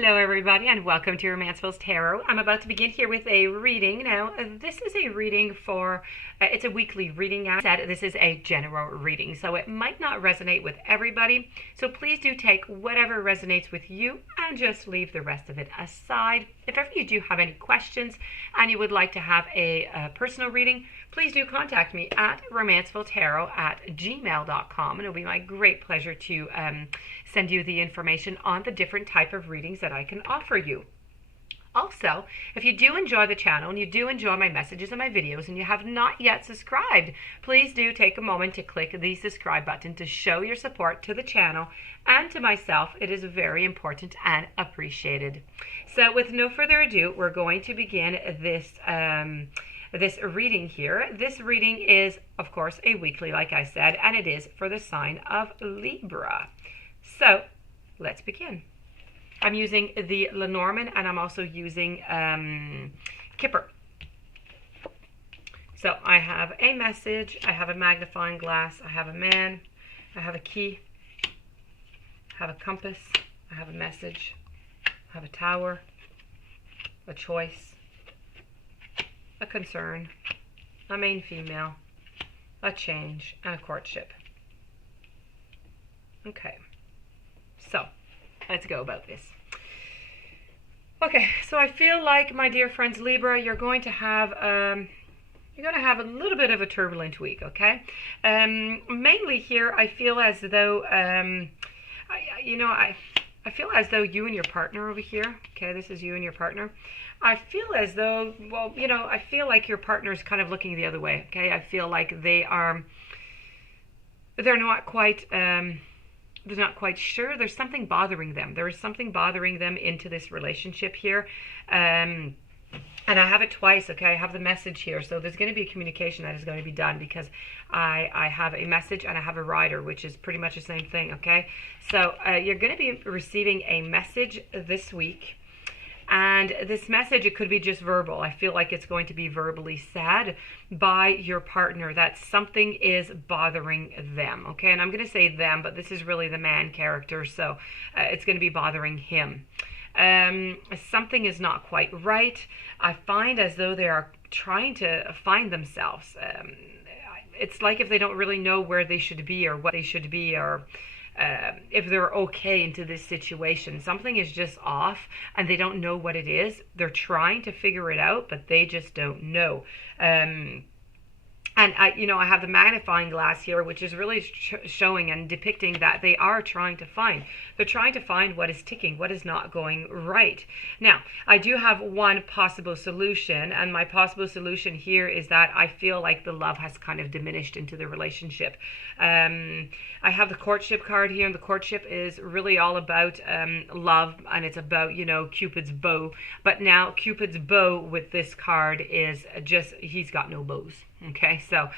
Hello everybody and welcome to Romancefull's Tarot. I'm about to begin here with a reading. Now this is a reading for, it's a weekly reading. As I said, this is a general reading, so it might not resonate with everybody. So please do take whatever resonates with you and just leave the rest of it aside. If ever you do have any questions and you would like to have a personal reading, please do contact me at romancefulltarot@gmail.com and it'll be my great pleasure to send you the information on the different type of readings that I can offer you. Also, if you do enjoy the channel and you do enjoy my messages and my videos and you have not yet subscribed, please do take a moment to click the subscribe button to show your support to the channel and to myself. It is very important and appreciated. So with no further ado, we're going to begin this reading here. This reading is, of course, a weekly, like I said, and it is for the sign of Libra. So let's begin. I'm using the Lenormand and I'm also using Kipper. So I have a message, I have a magnifying glass, I have a man, I have a key, I have a compass, I have a message, I have a tower, a choice, a concern, a main female, a change, and a courtship. Okay, so let's go about this. Okay, so I feel like, my dear friends Libra, you're going to have a little bit of a turbulent week. Okay, mainly here I feel as though I feel as though you and your partner over here. Okay, this is you and your partner. I feel as though, well, I feel like your partner is kind of looking the other way. Okay, I feel like they're not quite sure. There's something bothering them. There is something bothering them into this relationship here. And I have it twice, okay? I have the message here. So there's going to be a communication that is going to be done because I have a message and I have a rider, which is pretty much the same thing, okay? So you're going to be receiving a message this week. And this message, it could be just verbal. I feel like it's going to be verbally said by your partner that something is bothering them, okay? And I'm going to say them, but this is really the man character, so it's going to be bothering him. Something is not quite right. I find as though they are trying to find themselves. It's like if they don't really know where they should be or what they should be, or if they're okay into this situation. Something is just off and they don't know what it is. They're trying to figure it out, but they just don't know. And I have the magnifying glass here, which is really showing and depicting that they are trying to find. They're trying to find what is ticking, what is not going right. Now, I do have one possible solution, and my possible solution here is that I feel like the love has kind of diminished into the relationship. I have the courtship card here, and the courtship is really all about love, and it's about, Cupid's bow. But now Cupid's bow with this card is just, he's got no bows. Okay, so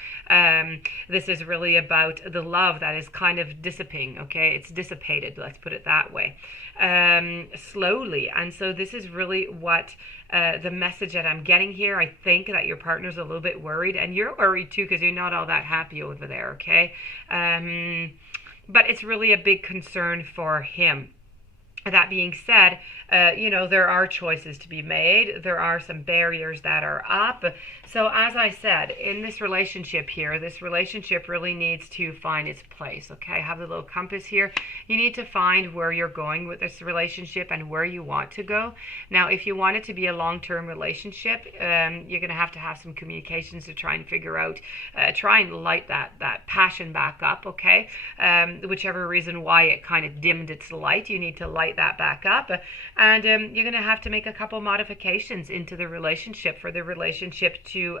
this is really about the love that is kind of dissipating. Okay, it's dissipated, let's put it that way, slowly. And so this is really what the message that I'm getting here. I think that your partner's a little bit worried, and you're worried too because you're not all that happy over there. Okay, but it's really a big concern for him. That being said, there are choices to be made. There are some barriers that are up. So as I said, in this relationship here, this relationship really needs to find its place, okay? I have the little compass here. You need to find where you're going with this relationship and where you want to go. Now, if you want it to be a long-term relationship, you're going to have some communications to try and figure out, try and light that passion back up, okay? Whichever reason why it kind of dimmed its light, you need to light that back up. And you're going to have to make a couple modifications into the relationship for the relationship to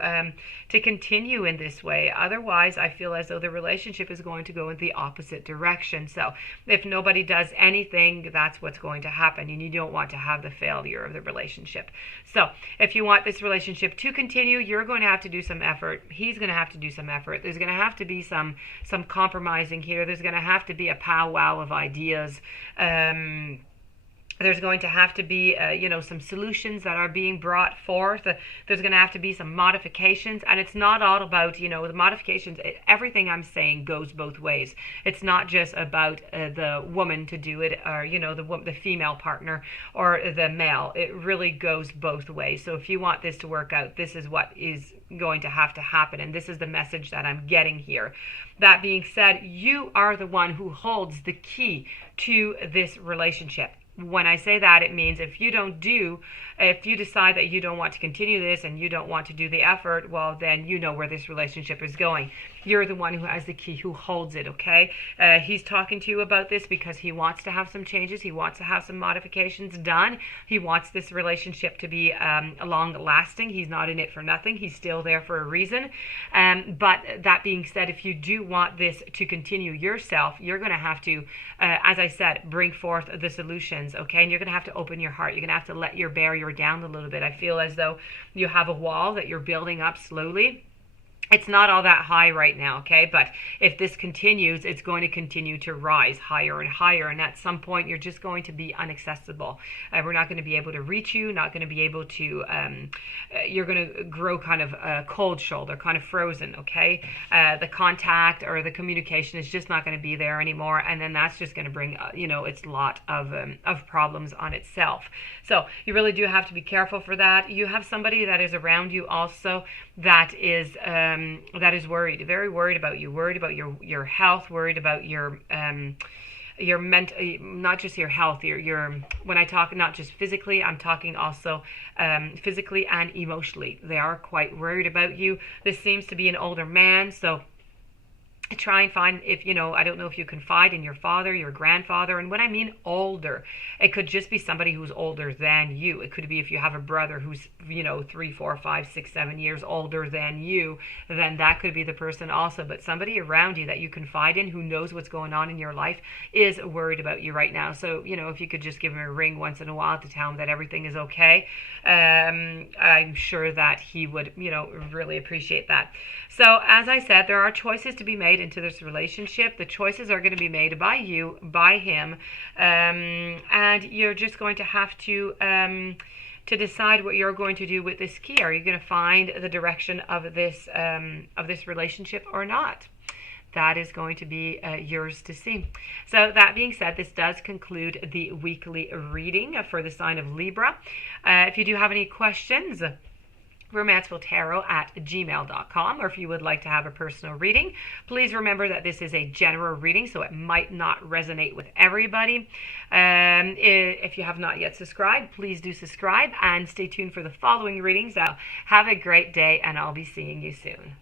continue in this way. Otherwise, I feel as though the relationship is going to go in the opposite direction. So if nobody does anything, that's what's going to happen, and you don't want to have the failure of the relationship. So if you want this relationship to continue, you're going to have to do some effort. He's going to have to do some effort. There's going to have to be some compromising here. There's going to have to be a powwow of ideas. There's going to have to be, some solutions that are being brought forth. There's going to have to be some modifications, and it's not all about, the modifications. Everything I'm saying goes both ways. It's not just about the woman to do it, or the female partner or the male. It really goes both ways. So if you want this to work out, this is what is going to happen, and this is the message that I'm getting here. That being said, you are the one who holds the key to this relationship. When I say that, it means if you decide that you don't want to continue this and you don't want to do the effort, well, then you know where this relationship is going. You're the one who has the key, who holds it, okay? He's talking to you about this because he wants to have some changes. He wants to have some modifications done. He wants this relationship to be long-lasting. He's not in it for nothing. He's still there for a reason. But that being said, if you do want this to continue yourself, you're going to have to, as I said, bring forth the solutions, okay? And you're going to have to open your heart. You're going to have to let your barrier down a little bit. I feel as though you have a wall that you're building up slowly. It's not all that high right now, okay? But if this continues, it's going to continue to rise higher and higher. And at some point, you're just going to be inaccessible. We're not going to be able to reach you, not going to be able to, you're going to grow kind of cold shoulder, kind of frozen, okay? The contact or the communication is just not going to be there anymore. And then that's just going to bring, it's a lot of problems on itself. So you really do have to be careful for that. You have somebody that is around you also that is worried, very worried about you, worried about your health, worried about your not just your health, your when I talk not just physically, I'm talking also physically and emotionally. They are quite worried about you. This seems to be an older man, so try and find, if I don't know if you confide in your father, your grandfather. And when I mean older, it could just be somebody who's older than you. It could be if you have a brother who's 3, 4, 5, 6, 7 years older than you, then that could be the person also. But somebody around you that you confide in, who knows what's going on in your life, is worried about you right now. So if you could just give him a ring once in a while to tell him that everything is okay, I'm sure that he would really appreciate that. So as I said, there are choices to be made into this relationship. The choices are going to be made by you, by him, and you're just going to have to decide what you're going to do with this key. Are you going to find the direction of this relationship or not? That is going to be yours to see. So that being said, this does conclude the weekly reading for the sign of Libra. If you do have any questions, romancefulltarot@gmail.com, or if you would like to have a personal reading, please remember that this is a general reading, so it might not resonate with everybody. If you have not yet subscribed, please do subscribe and stay tuned for the following readings. Have a great day, and I'll be seeing you soon.